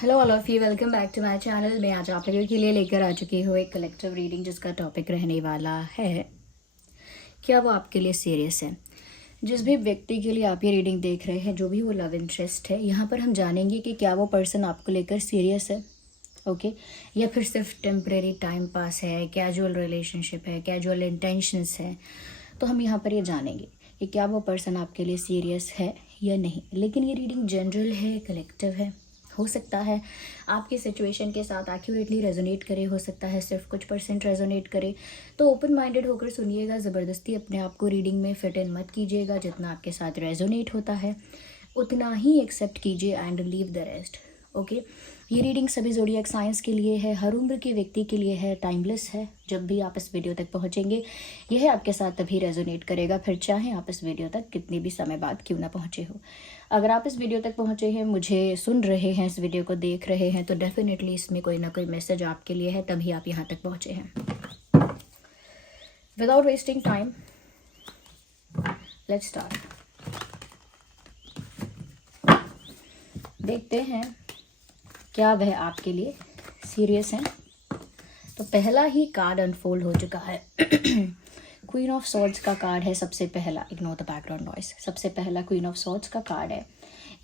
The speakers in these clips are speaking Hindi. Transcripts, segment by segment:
Hello all of you, welcome back to my channel. मैं आज आप लोगों के लिए लेकर आ चुकी हूँ एक कलेक्टिव रीडिंग जिसका टॉपिक रहने वाला है क्या वो आपके लिए सीरियस है। जिस भी व्यक्ति के लिए आप ये रीडिंग देख रहे हैं, जो भी वो लव इंटरेस्ट है, यहाँ पर हम जानेंगे कि क्या वो पर्सन आपको लेकर सीरियस है, ओके, या फिर सिर्फ टेम्परेरी टाइम पास है, कैजुअल रिलेशनशिप है, कैजुअल इंटेंशंस है। तो हम यहाँ पर ये जानेंगे कि क्या वो पर्सन आपके लिए सीरियस है या नहीं। लेकिन ये रीडिंग जनरल है, कलेक्टिव है। हो सकता है आपकी सिचुएशन के साथ एक्यूरेटली रेजोनेट करे, हो सकता है सिर्फ कुछ परसेंट रेजोनेट करे। तो ओपन माइंडेड होकर सुनिएगा, ज़बरदस्ती अपने आप को रीडिंग में फिट इन मत कीजिएगा। जितना आपके साथ रेजोनेट होता है उतना ही एक्सेप्ट कीजिए and leave the rest, okay. ये रीडिंग सभी ज़ोडिएक साइंस के लिए है, हर उम्र के व्यक्ति के लिए है, टाइमलेस है। जब भी आप इस वीडियो तक पहुंचेंगे यह आपके साथ तभी रेजोनेट करेगा, फिर चाहे आप इस वीडियो तक कितने भी समय बाद क्यों ना पहुंचे हो। अगर आप इस वीडियो तक पहुंचे हैं, मुझे सुन रहे हैं, इस वीडियो को देख रहे हैं, तो डेफिनेटली इसमें कोई ना कोई मैसेज आपके लिए है, तभी आप यहाँ तक पहुँचे हैं। Without wasting time let's start. देखते हैं क्या वह आपके लिए सीरियस है। तो पहला ही कार्ड अनफोल्ड हो चुका है। क्वीन ऑफ सॉर्ड्स का कार्ड है सबसे पहला। Ignore the background noise. सबसे पहला क्वीन ऑफ सॉर्ड्स का कार्ड है।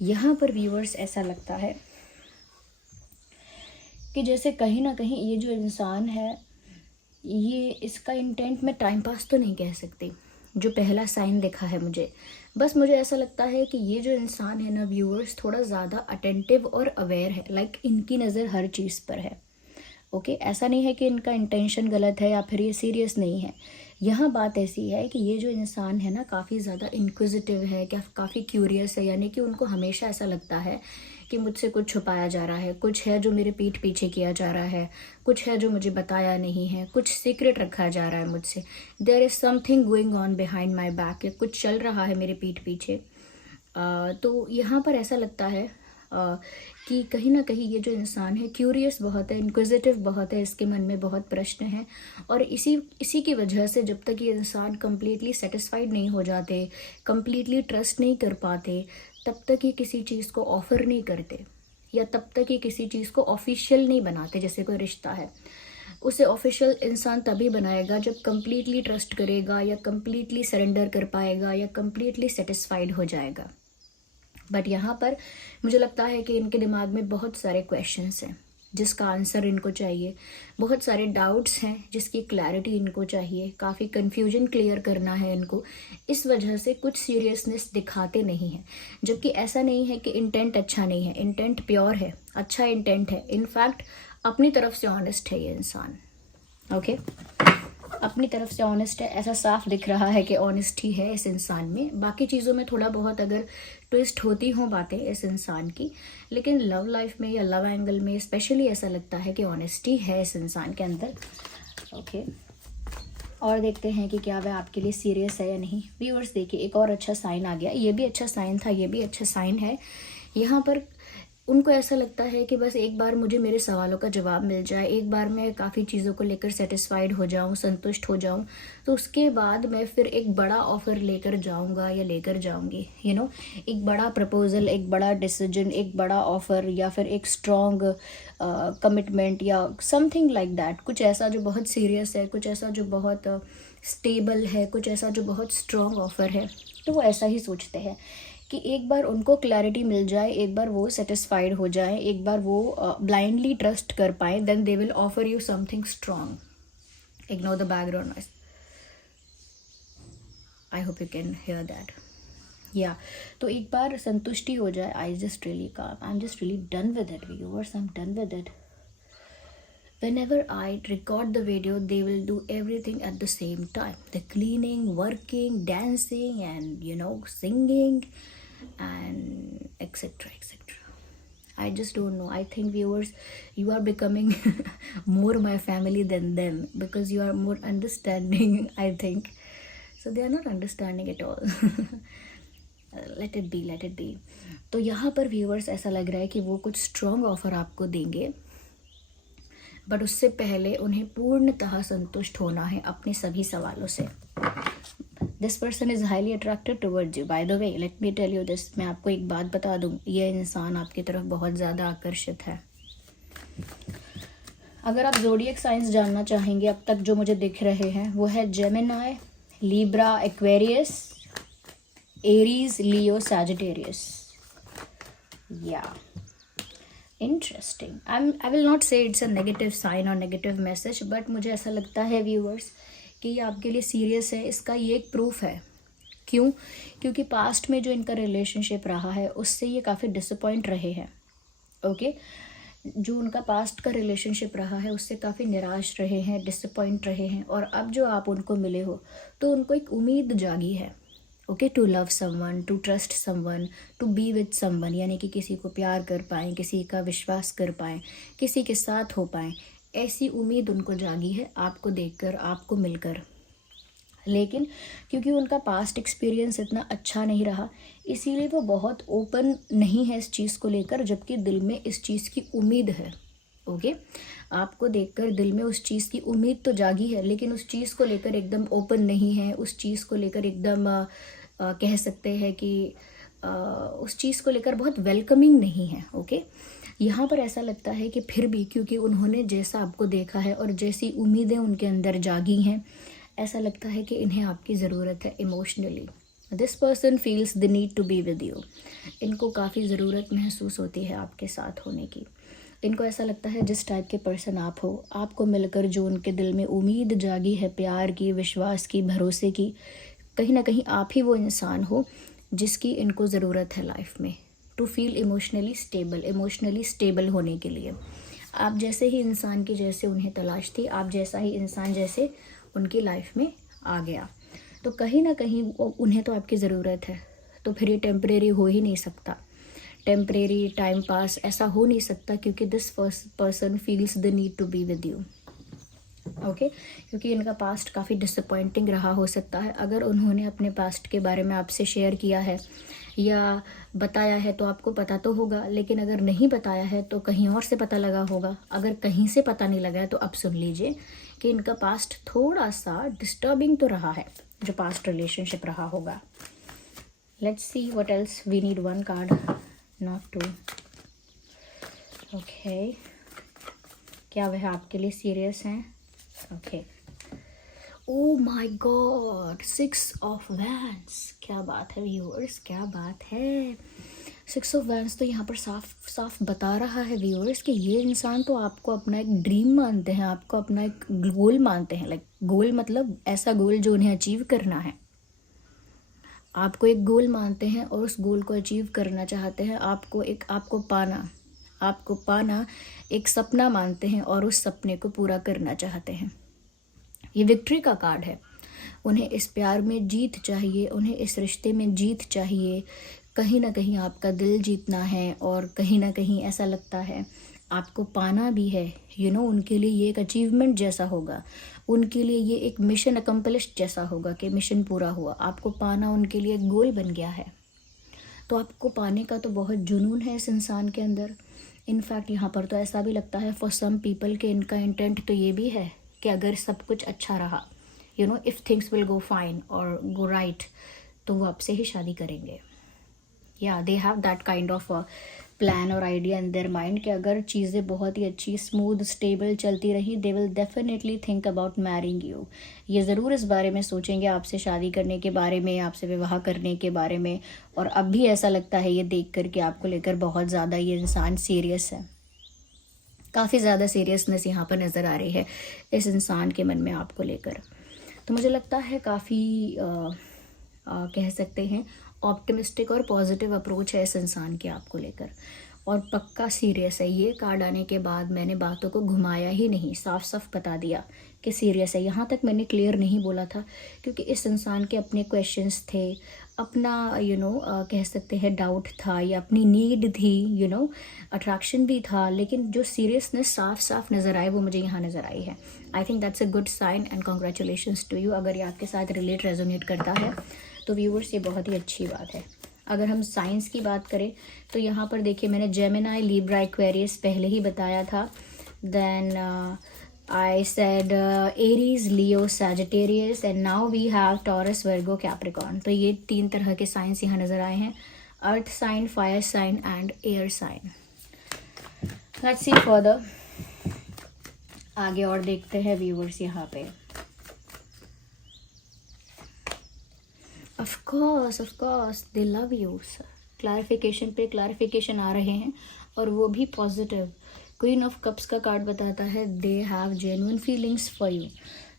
यहाँ पर व्यूअर्स ऐसा लगता है कि जैसे कहीं ना कहीं ये जो इंसान है, ये इसका इंटेंट में टाइम पास तो नहीं कह सकती। जो पहला साइन दिखा है मुझे ऐसा लगता है कि ये जो इंसान है ना व्यूअर्स, थोड़ा ज़्यादा अटेंटिव और अवेयर है। लाइक इनकी नज़र हर चीज़ पर है, ओके। ऐसा नहीं है कि इनका इंटेंशन गलत है या फिर ये सीरियस नहीं है। यहाँ बात ऐसी है कि ये जो इंसान है ना काफ़ी ज़्यादा इंक्विजिटिव है, क्या काफ़ी क्यूरियस है। यानी कि उनको हमेशा ऐसा लगता है कि मुझसे कुछ छुपाया जा रहा है, कुछ है जो मेरे पीठ पीछे किया जा रहा है, कुछ है जो मुझे बताया नहीं है, कुछ सीक्रेट रखा जा रहा है मुझसे। There is something going on behind my back, या कुछ चल रहा है मेरे पीठ पीछे। तो यहाँ पर ऐसा लगता है कि कहीं ना कहीं ये जो इंसान है क्यूरियस बहुत है, इंक्विजिटिव बहुत है, इसके मन में बहुत प्रश्न हैं। और इसी की वजह से जब तक ये इंसान कम्प्लीटली सेटिस्फाइड नहीं हो जाते, कम्प्लीटली ट्रस्ट नहीं कर पाते, तब तक ये किसी चीज़ को ऑफ़र नहीं करते, या तब तक ये किसी चीज़ को ऑफिशियल नहीं बनाते। जैसे कोई रिश्ता है, उसे ऑफिशियल इंसान तभी बनाएगा जब कम्प्लीटली ट्रस्ट करेगा, या कम्प्लीटली सरेंडर कर पाएगा, या कम्प्लीटली सेटिस्फाइड हो जाएगा। बट यहाँ पर मुझे लगता है कि इनके दिमाग में बहुत सारे क्वेश्चंस हैं जिसका आंसर इनको चाहिए, बहुत सारे डाउट्स हैं जिसकी क्लैरिटी इनको चाहिए, काफ़ी कन्फ्यूजन क्लियर करना है इनको। इस वजह से कुछ सीरियसनेस दिखाते नहीं हैं। जबकि ऐसा नहीं है कि इंटेंट अच्छा नहीं है, इंटेंट प्योर है, अच्छा इंटेंट है। इनफैक्ट अपनी तरफ से ऑनेस्ट है ये इंसान, ओके। अपनी तरफ से ऑनेस्ट है, ऐसा साफ दिख रहा है कि ऑनेस्टी है इस इंसान में। बाकी चीज़ों में थोड़ा बहुत अगर ट्विस्ट होती हों बातें इस इंसान की, लेकिन लव लाइफ में या लव एंगल में स्पेशली ऐसा लगता है कि ऑनेस्टी है इस इंसान के अंदर, ओके। और देखते हैं कि क्या वह आपके लिए सीरियस है या नहीं। व्यूअर्स देखिए, एक और अच्छा साइन आ गया। ये भी अच्छा साइन था, ये भी अच्छा साइन है। यहाँ पर उनको ऐसा लगता है कि बस एक बार मुझे मेरे सवालों का जवाब मिल जाए, एक बार मैं काफ़ी चीज़ों को लेकर सेटिस्फाइड हो जाऊं, संतुष्ट हो जाऊं, तो उसके बाद मैं फिर एक बड़ा ऑफ़र लेकर जाऊंगा या लेकर जाऊंगी। एक बड़ा प्रपोजल, एक बड़ा डिसीजन, एक बड़ा ऑफ़र, या फिर एक स्ट्रॉन्ग कमिटमेंट, या समथिंग लाइक दैट। कुछ ऐसा जो बहुत सीरियस है, कुछ ऐसा जो बहुत स्टेबल है, कुछ ऐसा जो बहुत स्ट्रॉन्ग ऑफ़र है। तो वो ऐसा ही सोचते हैं कि एक बार उनको क्लैरिटी मिल जाए, एक बार वो सेटिस्फाइड हो जाए, एक बार वो ब्लाइंडली ट्रस्ट कर पाए, then they will offer you something strong. Ignore the background noise. I hope you can hear that. या तो एक बार संतुष्टि हो जाए, I just really done with it viewers, I am done with it. Whenever I record the video, they will do everything at the same time. The cleaning, working, dancing, and singing, and etc. etc. I just don't know. I think viewers, you are becoming more my family than them, because you are more understanding, I think. So they are not understanding at all. Let it be, let it be. तो यहाँ पर viewers ऐसा लग रहा है कि वो कुछ strong offer आपको देंगे, बट उससे पहले उन्हें पूर्णतः संतुष्ट होना है अपने सभी सवालों से। This person is highly attracted towards you. By the way let me tell you this, मैं आपको एक बात बता दूं, ये इंसान आपकी तरफ बहुत ज़्यादा आकर्षित है। अगर आप ज़ोडिएक साइंस जानना चाहेंगे अब तक जो मुझे दिख रहे हैं वो है जेमिनाई, लिब्रा, एक्वेरियस, एरीज, लियो, सैजिटेरियस। या इंटरेस्टिंग। आई विल नॉट से इट्स अ नेगेटिव साइन और नेगेटिव मैसेज, बट मुझे ऐसा लगता है व्यूअर्स कि ये आपके लिए सीरियस है। इसका ये एक प्रूफ है। क्यों? क्योंकि पास्ट में जो इनका रिलेशनशिप रहा है उससे ये काफ़ी डिसअपॉइंट रहे हैं। ओके जो उनका पास्ट का रिलेशनशिप रहा है उससे काफ़ी निराश रहे हैं, डिसअपॉइंट रहे हैं, और अब जो आप उनको मिले हो तो उनको एक उम्मीद जागी है। Okay to love someone, to trust someone, to be with someone, यानी कि किसी को प्यार कर पाएँ, किसी का विश्वास कर पाएँ, किसी के साथ हो पाएँ, ऐसी उम्मीद उनको जागी है आपको देखकर, आपको मिलकर। लेकिन क्योंकि उनका पास्ट एक्सपीरियंस इतना अच्छा नहीं रहा इसीलिए वो बहुत ओपन नहीं है इस चीज़ को लेकर, जबकि दिल में इस चीज़ की उम्मीद है। ओके आपको देखकर दिल में उस चीज़ की उम्मीद तो जागी है, लेकिन उस चीज़ को लेकर एकदम ओपन नहीं है, उस चीज़ को लेकर एकदम कह सकते हैं कि उस चीज़ को लेकर बहुत वेलकमिंग नहीं है। ओके यहाँ पर ऐसा लगता है कि फिर भी क्योंकि उन्होंने जैसा आपको देखा है और जैसी उम्मीदें उनके अंदर जागी हैं, ऐसा लगता है कि इन्हें आपकी ज़रूरत है emotionally. This person feels the need to be with you. इनको काफ़ी ज़रूरत महसूस होती है आपके साथ होने की। इनको ऐसा लगता है जिस टाइप के पर्सन आप हो, आपको मिलकर जो उनके दिल में उम्मीद जागी है प्यार की, विश्वास की, भरोसे की, कहीं ना कहीं आप ही वो इंसान हो जिसकी इनको ज़रूरत है लाइफ में, टू फील इमोशनली स्टेबल होने के लिए। आप जैसे ही इंसान की जैसे उन्हें तलाश थी, आप जैसा ही इंसान जैसे उनकी लाइफ में आ गया, तो कहीं ना कहीं उन्हें तो आपकी ज़रूरत है। तो फिर ये टेम्परेरी हो ही नहीं सकता, टेम्परेरी टाइम पास ऐसा हो नहीं सकता, क्योंकि this person feels the need to be with you. Okay क्योंकि इनका पास्ट काफ़ी डिसअपॉइंटिंग रहा हो सकता है। अगर उन्होंने अपने पास्ट के बारे में आपसे शेयर किया है या बताया है तो आपको पता तो होगा, लेकिन अगर नहीं बताया है तो कहीं और से पता लगा होगा। अगर कहीं से पता नहीं लगा है तो अब सुन लीजिए कि इनका पास्ट थोड़ा सा डिस्टर्बिंग तो रहा है, जो पास्ट रिलेशनशिप रहा होगा। Let's see what else we need one card, not two. Okay क्या वह आपके लिए सीरियस हैं? Okay oh my god, 6 of wands. क्या बात है व्यूअर्स, क्या बात है। 6 ऑफ वैंड्स तो यहाँ पर साफ साफ बता रहा है व्यूअर्स कि ये इंसान तो आपको अपना एक ड्रीम मानते हैं, आपको अपना एक गोल मानते हैं। लाइक गोल मतलब ऐसा गोल जो उन्हें अचीव करना है। आपको एक गोल मानते हैं और उस गोल को अचीव करना चाहते हैं। आपको पाना एक सपना मानते हैं और उस सपने को पूरा करना चाहते हैं। ये विक्ट्री का कार्ड है। उन्हें इस प्यार में जीत चाहिए, उन्हें इस रिश्ते में जीत चाहिए। कहीं ना कहीं आपका दिल जीतना है और कहीं ना कहीं ऐसा लगता है आपको पाना भी है। उनके लिए ये एक अचीवमेंट जैसा होगा, उनके लिए ये एक मिशन अकम्पलिश्ड जैसा होगा कि मिशन पूरा हुआ। आपको पाना उनके लिए एक गोल बन गया है। तो आपको पाने का तो बहुत जुनून है इस इंसान के अंदर। इनफैक्ट यहाँ पर तो ऐसा भी लगता है फॉर सम पीपल के इनका इंटेंट तो ये भी है कि अगर सब कुछ अच्छा रहा, if things will go fine और गो राइट, तो वो आपसे ही शादी करेंगे। या they have that kind of plan और आइडिया इन देयर माइंड कि अगर चीज़ें बहुत ही अच्छी, स्मूथ, स्टेबल चलती रही, they will definitely think about marrying you. ये ज़रूर इस बारे में सोचेंगे, आपसे शादी करने के बारे में, आपसे विवाह करने के बारे में। और अब भी ऐसा लगता है ये देख कर कि आपको लेकर बहुत ज़्यादा ये इंसान सीरियस है। काफ़ी ज़्यादा सीरियसनेस यहाँ पर नज़र आ रही है इस इंसान के मन में आपको लेकर। तो मुझे लगता है काफ़ी कह सकते हैं ऑप्टिमिस्टिक और पॉजिटिव अप्रोच है इस इंसान के आपको लेकर, और पक्का सीरियस है। ये कार्ड आने के बाद मैंने बातों को घुमाया ही नहीं, साफ साफ बता दिया कि सीरियस है। यहाँ तक मैंने क्लियर नहीं बोला था क्योंकि इस इंसान के अपने क्वेश्चंस थे, अपना कह सकते हैं डाउट था, या अपनी नीड थी, अट्रैक्शन भी था, लेकिन जो सीरियसनेस साफ साफ नज़र आए वो मुझे यहाँ नज़र आई है। I think that's a good sign and congratulations to you. अगर ये आपके साथ रिलेट रेजोनेट करता है तो व्यूवर्स ये बहुत ही अच्छी बात है। अगर हम साइंस की बात करें तो यहाँ पर देखिए मैंने जेमिनाई, लिब्रा, एक्वेरियस पहले ही बताया था। Then I said Aries, Leo, Sagittarius and now we have Taurus, Virgo, Capricorn. तो ये 3 तरह के साइंस यहाँ नज़र आए हैं, earth sign, fire sign and air sign. Let's see further, आगे और देखते हैं व्यूवर्स यहाँ पे. Of course they love you. Clarification पे क्लैरिफिकेशन आ रहे हैं और वो भी पॉजिटिव. क्वीन ऑफ कप्स का कार्ड बताता है they have genuine feelings for you.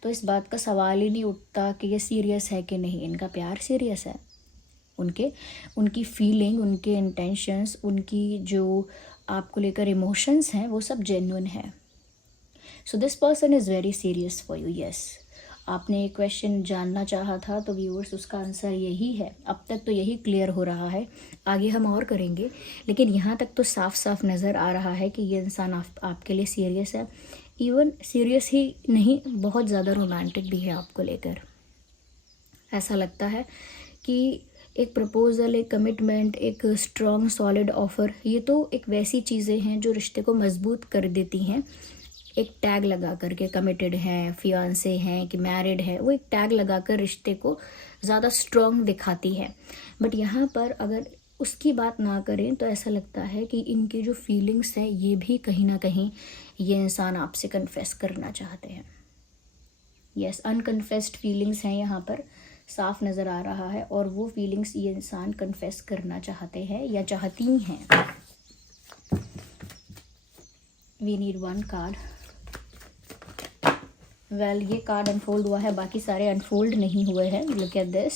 तो इस बात का सवाल ही नहीं उठता कि ये सीरियस है कि नहीं. इनका प्यार सीरियस है. उनकी फीलिंग, उनके इंटेंशंस, उनकी जो आपको लेकर इमोशंस हैं वो सब जेन्युइन है. So this person is very serious for you. Yes, आपने एक क्वेश्चन जानना चाहा था तो व्यूअर्स उसका आंसर यही है. अब तक तो यही क्लियर हो रहा है, आगे हम और करेंगे, लेकिन यहाँ तक तो साफ साफ नज़र आ रहा है कि ये इंसान आपके लिए सीरियस है. इवन सीरियस ही नहीं, बहुत ज़्यादा रोमांटिक भी है आपको लेकर. ऐसा लगता है कि एक प्रपोज़ल, एक कमिटमेंट, एक स्ट्रॉन्ग सॉलिड ऑफ़र, ये तो एक वैसी चीज़ें हैं जो रिश्ते को मजबूत कर देती हैं. एक टैग लगा कर के कमिटेड हैं, फियांसे हैं कि मैरिड है, वो एक टैग लगा कर रिश्ते को ज़्यादा स्ट्रॉन्ग दिखाती है. बट यहाँ पर अगर उसकी बात ना करें तो ऐसा लगता है कि इनकी जो फीलिंग्स हैं ये भी कहीं ना कहीं ये इंसान आपसे कन्फेस करना चाहते हैं. यस, अनकन्फेस्ड फीलिंग्स हैं यहाँ पर, साफ नज़र आ रहा है. और वो फीलिंग्स ये इंसान कन्फेस करना चाहते हैं या चाहती हैं. We need one card. Well, ये कार्ड अनफोल्ड हुआ है, बाकी सारे अनफोल्ड नहीं हुए हैं. Look at this.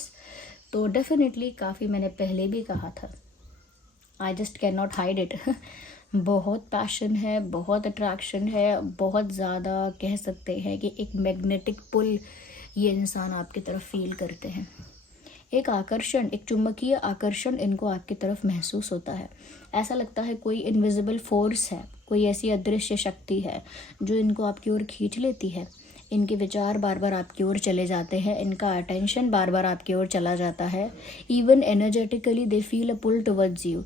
तो डेफिनेटली काफ़ी मैंने पहले भी कहा था, I just can not hide it. बहुत पैशन है, बहुत अट्रैक्शन है, बहुत ज़्यादा कह सकते हैं कि एक मैग्नेटिक पुल ये इंसान आपकी तरफ फील करते हैं. एक आकर्षण, एक चुंबकीय आकर्षण इनको आपकी तरफ महसूस होता है. ऐसा लगता है कोई इनविजिबल फोर्स है, कोई ऐसी अदृश्य शक्ति है जो इनको आपकी ओर खींच लेती है. इनके विचार बार बार आपकी ओर चले जाते हैं, इनका अटेंशन बार बार आपकी ओर चला जाता है. Even energetically they feel a pull towards you.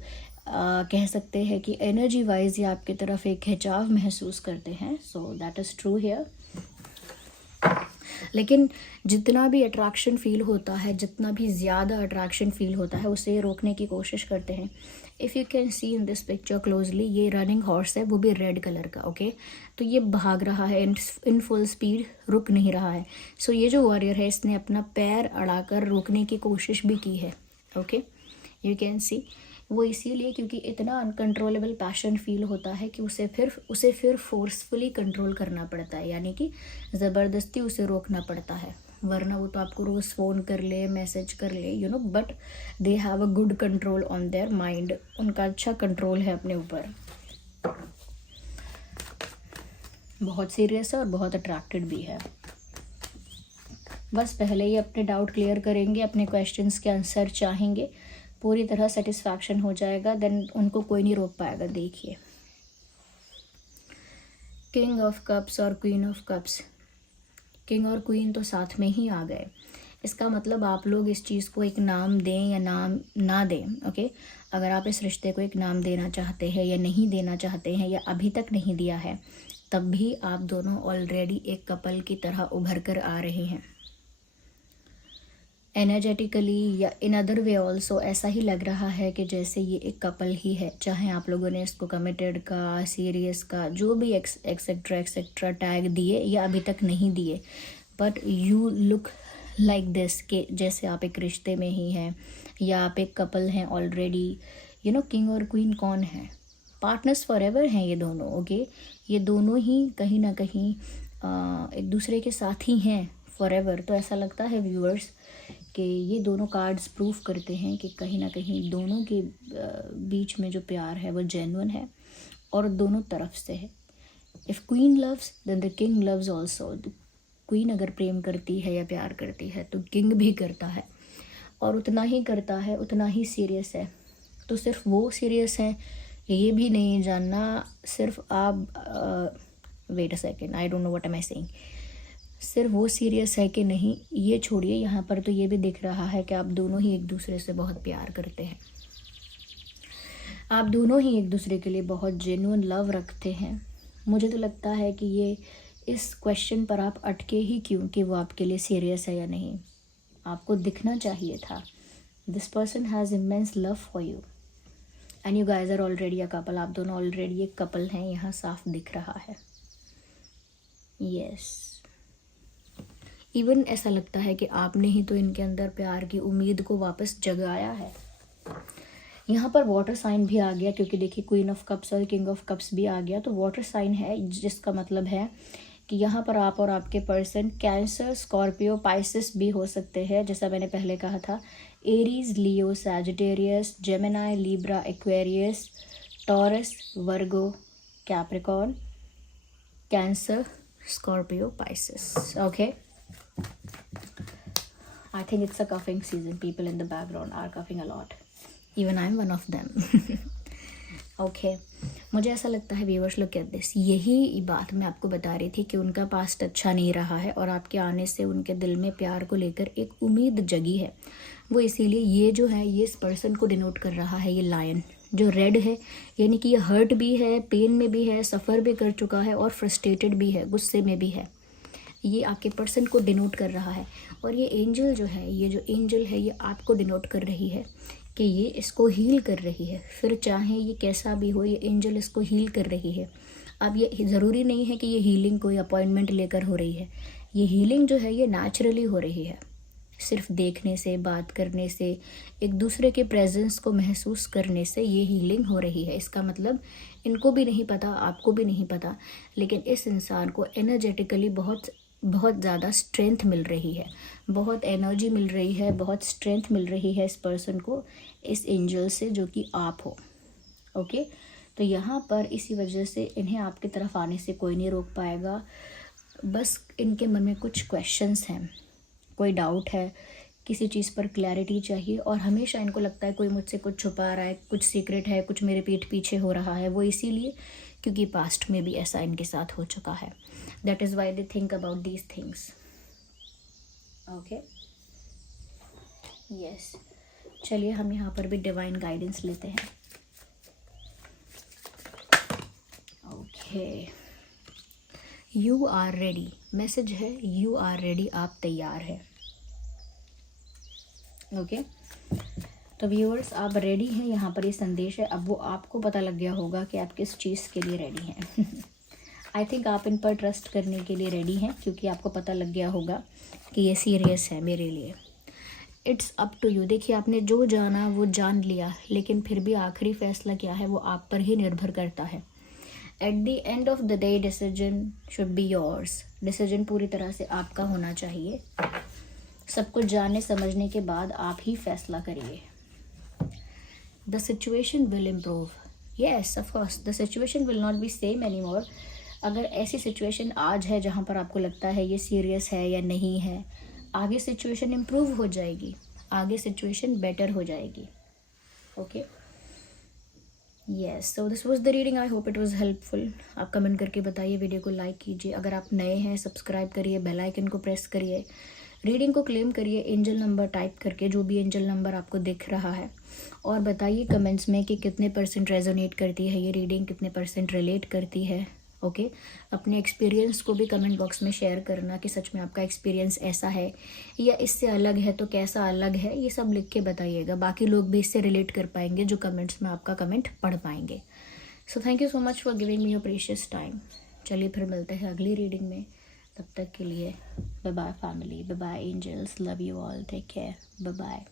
कह सकते हैं कि एनर्जी वाइज ये आपकी तरफ एक खिंचाव महसूस करते हैं. So that is true here. लेकिन जितना भी अट्रैक्शन फील होता है, जितना भी ज़्यादा अट्रैक्शन फील होता है, उसे रोकने की कोशिश करते हैं. If you can see in this picture closely, ये रनिंग हॉर्स है, वो भी रेड कलर का. ओके, तो ये भाग रहा है इन फुल स्पीड, रुक नहीं रहा है. सो ये जो वॉरियर है इसने अपना पैर अड़ाकर रोकने की कोशिश भी की है. Okay, you can see. वो इसीलिए क्योंकि इतना अनकंट्रोलेबल पैशन फील होता है कि उसे फिर फोर्सफुली कंट्रोल करना पड़ता है, यानी कि ज़बरदस्ती उसे रोकना पड़ता है. वरना वो तो आपको रोज़ फ़ोन कर ले, मैसेज कर ले, you know, but they have a good control on their mind. उनका अच्छा कंट्रोल है अपने ऊपर. बहुत सीरियस है और बहुत अट्रैक्टेड भी है. बस पहले ही अपने डाउट क्लियर करेंगे, अपने क्वेश्चंस के आंसर चाहेंगे, पूरी तरह सेटिस्फैक्शन हो जाएगा, देन उनको कोई नहीं रोक पाएगा. देखिए, किंग ऑफ कप्स और क्वीन ऑफ कप्स. किंग और क्वीन तो साथ में ही आ गए. इसका मतलब आप लोग इस चीज़ को एक नाम दें या नाम ना दें. ओके, अगर आप इस रिश्ते को एक नाम देना चाहते हैं या नहीं देना चाहते हैं या अभी तक नहीं दिया है, तब भी आप दोनों ऑलरेडी एक कपल की तरह उभर कर आ रहे हैं. एनर्जेटिकली या इन अदर वे ऑल्सो ऐसा ही लग रहा है कि जैसे ये एक कपल ही है. चाहे आप लोगों ने इसको कमिटेड का, सीरियस का, जो भी एक्सेट्रा टैग दिए या अभी तक नहीं दिए, but you look like this कि जैसे आप एक रिश्ते में ही हैं या आप एक कपल हैं ऑलरेडी. यू नो, किंग और क्वीन कौन है? पार्टनर्स फॉरएवर हैं ये दोनों. ओके, ये दोनों ही कहीं ना कहीं एक दूसरे के साथ ही हैं फॉरएवर. तो ऐसा लगता है व्यूअर्स कि ये दोनों कार्ड्स प्रूफ करते हैं कि कहीं ना कहीं दोनों के बीच में जो प्यार है वो जेन्युइन है और दोनों तरफ से है. If queen loves then the king loves also. Queen अगर प्रेम करती है या प्यार करती है तो किंग भी करता है, और उतना ही करता है, उतना ही सीरियस है. तो सिर्फ वो सीरियस है ये भी नहीं जानना. सिर्फ आप wait a second, I don't know what am I saying. सिर्फ वो सीरियस है कि नहीं ये छोड़िए, यहाँ पर तो ये भी दिख रहा है कि आप दोनों ही एक दूसरे से बहुत प्यार करते हैं. आप दोनों ही एक दूसरे के लिए बहुत जेन्युइन लव रखते हैं. मुझे तो लगता है कि ये इस क्वेश्चन पर आप अटके ही क्यों कि वो आपके लिए सीरियस है या नहीं? आपको दिखना चाहिए था। This person has immense love for you and you guys are already a couple. आप दोनों ऑलरेडी एक कपल हैं, यहाँ साफ दिख रहा है। यस, इवन ऐसा लगता है कि आपने ही तो इनके अंदर प्यार की उम्मीद को वापस जगाया है। यहाँ पर वाटर साइन भी आ गया, क्योंकि देखिए क्वीन ऑफ कप्स और किंग ऑफ कप्स भी आ गया, तो वाटर साइन है, जिसका मतलब है कि यहाँ पर आप और आपके पर्सन कैंसर, स्कॉर्पियो, पाइसिस भी हो सकते हैं, जैसा मैंने पहले कहा था। Aries, Leo, Sagittarius, Gemini, Libra, Aquarius, taurus, Virgo, Capricorn, cancer, Scorpio, Pisces. Okay, I think it's a cuffing season. People in the background are cuffing a lot. Even I'm one of them. Okay. मुझे ऐसा लगता है व्यूअर्स, लुक एट दिस, यही बात मैं आपको बता रही थी कि उनका पास्ट अच्छा नहीं रहा है और आपके आने से उनके दिल में प्यार को लेकर एक उम्मीद जगी है। वो इसीलिए ये जो है ये इस पर्सन को डिनोट कर रहा है, ये लायन जो रेड है, यानी कि ये हर्ट भी है, पेन में भी है, सफ़र भी कर चुका है और फ्रस्ट्रेटेड भी है, गुस्से में भी है। ये आपके पर्सन को डिनोट कर रहा है। और ये एंजल जो है, ये जो एंजल है, ये आपको डिनोट कर रही है कि ये इसको हील कर रही है। फिर चाहे ये कैसा भी हो, ये एंजल इसको हील कर रही है। अब ये ज़रूरी नहीं है कि ये हीलिंग कोई अपॉइंटमेंट लेकर हो रही है। ये हीलिंग जो है ये नेचुरली हो रही है, सिर्फ देखने से, बात करने से, एक दूसरे के प्रेजेंस को महसूस करने से ये हीलिंग हो रही है। इसका मतलब इनको भी नहीं पता, आपको भी नहीं पता, लेकिन इस इंसान को एनर्जेटिकली बहुत ज़्यादा स्ट्रेंथ मिल रही है, बहुत एनर्जी मिल रही है, बहुत स्ट्रेंथ मिल रही है इस पर्सन को, इस एंजल से, जो कि आप हो। ओके, तो यहाँ पर इसी वजह से इन्हें आपकी तरफ आने से कोई नहीं रोक पाएगा। बस इनके मन में कुछ क्वेश्चंस हैं, कोई डाउट है, किसी चीज़ पर क्लैरिटी चाहिए, और हमेशा इनको लगता है कोई मुझसे कुछ छुपा रहा है, कुछ सीक्रेट है, कुछ मेरे पीठ पीछे हो रहा है। वो इसीलिए क्योंकि पास्ट में भी ऐसा इनके साथ हो चुका है। That is why they think about these things. Okay, yes, चलिए हम यहाँ पर भी डिवाइन गाइडेंस लेते हैं। Okay, you are ready, message है यू आर रेडी, आप तैयार हैं। ओके, तो व्यूअर्स आप रेडी हैं, यहाँ पर ये संदेश है। अब वो आपको पता लग गया होगा कि आप किस चीज़ के लिए रेडी हैं। आई थिंक आप इन पर ट्रस्ट करने के लिए रेडी हैं, क्योंकि आपको पता लग गया होगा कि ये सीरियस है मेरे लिए। It's up to you. देखिए, आपने जो जाना वो जान लिया, लेकिन फिर भी आखिरी फैसला क्या है वो आप पर ही निर्भर करता है। At the end of the day decision should be yours. Decision पूरी तरह से आपका होना चाहिए। सब कुछ जानने समझने के बाद आप ही फैसला करिए। The situation will improve. Yes, of course the situation will not be same any more. अगर ऐसी सिचुएशन आज है जहाँ पर आपको लगता है ये सीरियस है या नहीं है, आगे सिचुएशन इम्प्रूव हो जाएगी, आगे सिचुएशन बेटर हो जाएगी। Okay, yes, so this was the reading. I hope it was helpful. आप कमेंट करके बताइए, वीडियो को लाइक कीजिए। अगर आप नए हैं सब्सक्राइब करिए, बेल आइकन को प्रेस करिए, रीडिंग को क्लेम करिए एंजल नंबर टाइप करके, जो भी एंजल नंबर आपको दिख रहा है, और बताइए कमेंट्स में कि कितने % रेजोनेट करती है ये रीडिंग, कितने % रिलेट करती है। ओके, अपने एक्सपीरियंस को भी कमेंट बॉक्स में शेयर करना कि सच में आपका एक्सपीरियंस ऐसा है या इससे अलग है, तो कैसा अलग है ये सब लिख के बताइएगा। बाकी लोग भी इससे रिलेट कर पाएंगे जो कमेंट्स में आपका कमेंट पढ़ पाएंगे। So thank you so much for giving me your precious time. चलिए फिर मिलते हैं अगली रीडिंग में, तब तक के लिए bye bye family, bye bye angels, love you all, take care, bye bye.